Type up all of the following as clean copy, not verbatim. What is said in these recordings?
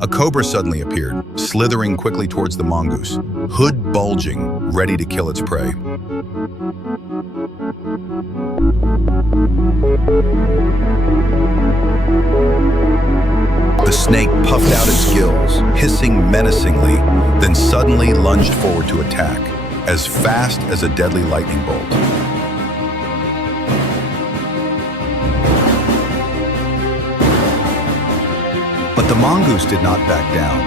A cobra suddenly appeared, slithering quickly towards the mongoose, hood bulging, ready to kill its prey. The snake puffed out its gills, hissing menacingly, then suddenly lunged forward to attack, as fast as a deadly lightning bolt. But the mongoose did not back down.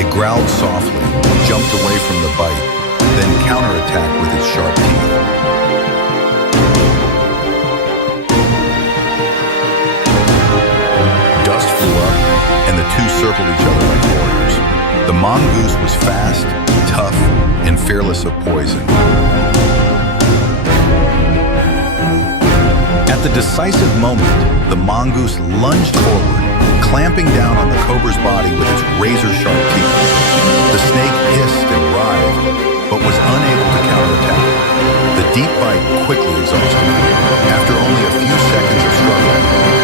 It growled softly, jumped away from the bite, then counterattacked with its sharp teeth. Dust flew up, and the two circled each other like warriors. The mongoose was fast, tough, and fearless of poison. At the decisive moment, the mongoose lunged forward, clamping down on the cobra's body with its razor-sharp teeth. The snake hissed and writhed, but was unable to counterattack. The deep bite quickly exhausted it. After only a few seconds of struggle,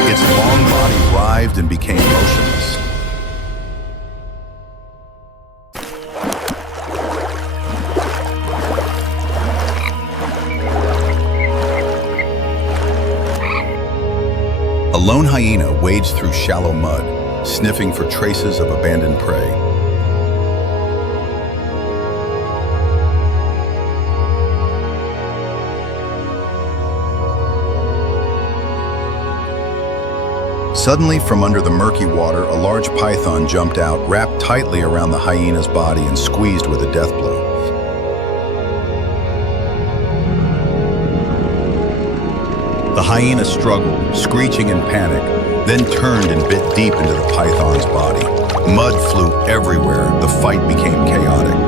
its long body writhed and became motionless. A lone hyena wades through shallow mud, sniffing for traces of abandoned prey. Suddenly, from under the murky water, a large python jumped out, wrapped tightly around the hyena's body and squeezed with a death blow. The hyena struggled, screeching in panic, then turned and bit deep into the python's body. Mud flew everywhere. The fight became chaotic.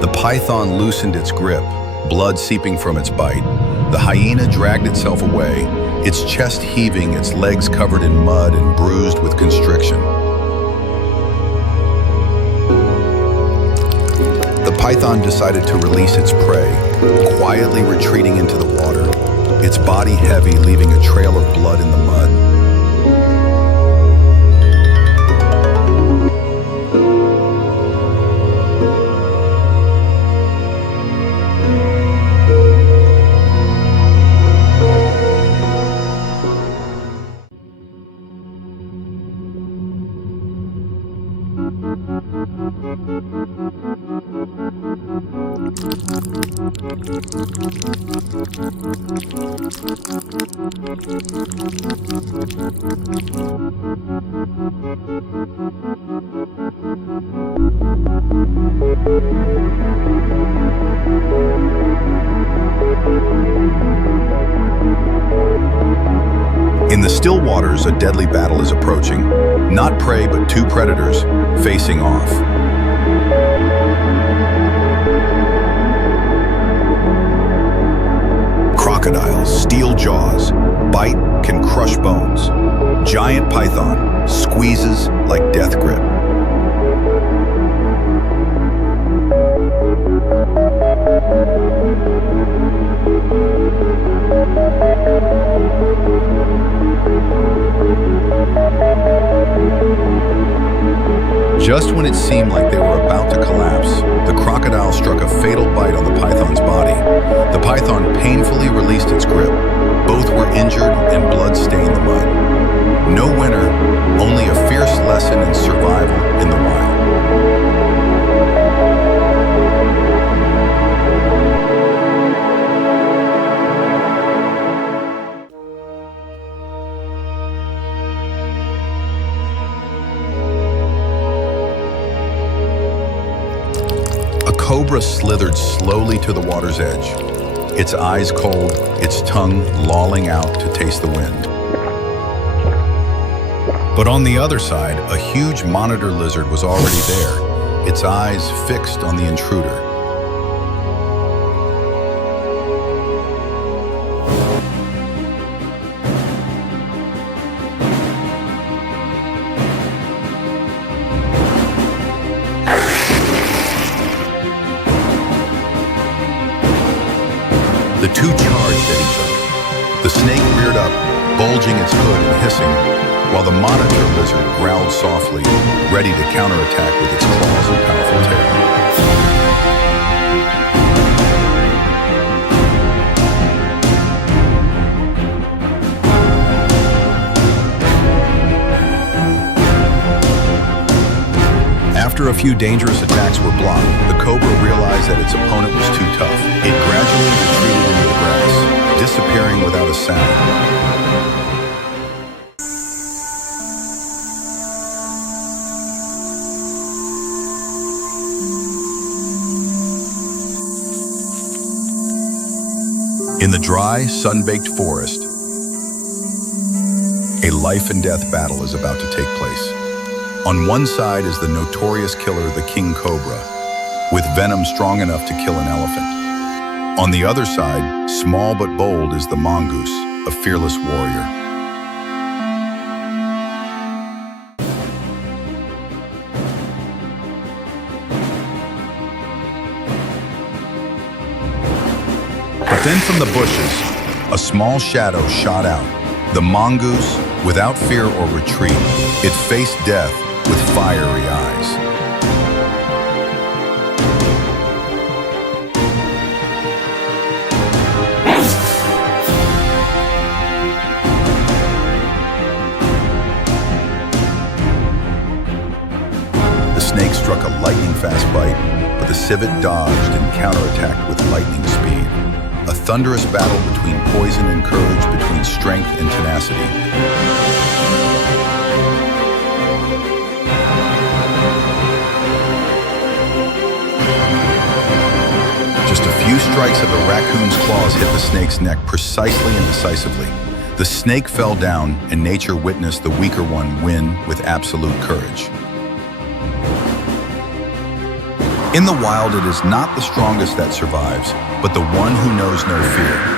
The python loosened its grip, blood seeping from its bite. The hyena dragged itself away, its chest heaving, its legs covered in mud and bruised with constriction. The python decided to release its prey, quietly retreating into the water, its body heavy, leaving a trail of blood in the mud. In the still waters, a deadly battle is approaching. Not prey, but two predators facing off. Crocodiles, steel jaws, bite can crush bones. Giant python squeezes like death grip. Just when it seemed like they were about to collapse, the crocodile struck a fatal bite on the python's body. The python painfully released its grip. Both were injured and blood stained the mud. No winner, only a fierce lesson in survival in the wild. Cobra slithered slowly to the water's edge, its eyes cold, its tongue lolling out to taste the wind. But on the other side, a huge monitor lizard was already there, its eyes fixed on the intruder. The two charged at each other. The snake reared up, bulging its hood and hissing, while the monitor lizard growled softly, ready to counterattack with its claws and powerful tail. After a few dangerous attacks were blocked, the Cobra realized that its opponent was too tough. It gradually retreated into the grass, disappearing without a sound. In the dry, sun-baked forest, a life and death battle is about to take place. On one side is the notorious killer, the King Cobra, with venom strong enough to kill an elephant. On the other side, small but bold, is the Mongoose, a fearless warrior. But then from the bushes, a small shadow shot out. The Mongoose, without fear or retreat, it faced death with fiery eyes. The snake struck a lightning-fast bite, but the civet dodged and counterattacked with lightning speed. A thunderous battle between poison and courage, between strength and tenacity. Just a few strikes of the raccoon's claws hit the snake's neck precisely and decisively. The snake fell down, and nature witnessed the weaker one win with absolute courage. In the wild, it is not the strongest that survives, but the one who knows no fear.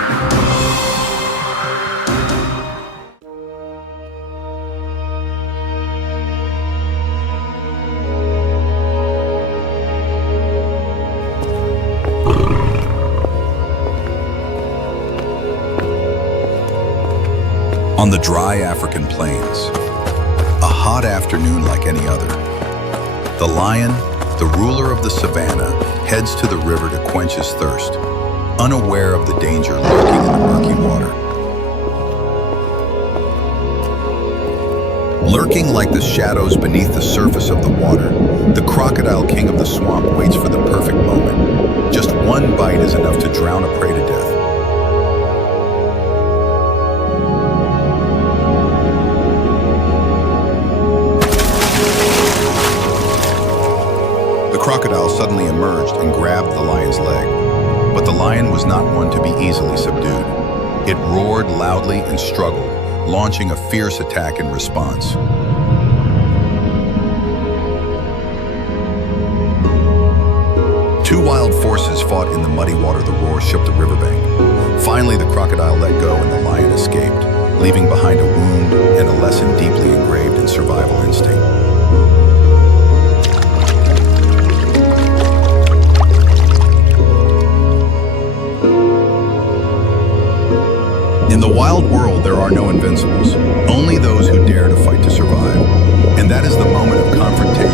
On the dry African plains, a hot afternoon like any other, the lion, the ruler of the savannah, heads to the river to quench his thirst, unaware of the danger lurking in the murky water. Lurking like the shadows beneath the surface of the water, the crocodile king of the swamp waits for the perfect moment. Just one bite is enough to drown a prey to death. The crocodile suddenly emerged and grabbed the lion's leg. But the lion was not one to be easily subdued. It roared loudly and struggled, launching a fierce attack in response. Two wild forces fought in the muddy water. The roar shook the riverbank. Finally, the crocodile let go and the lion escaped, leaving behind a wound and a lesson deeply engraved in survival instinct. In the wild world, there are no invincibles, only those who dare to fight to survive. And that is the moment of confrontation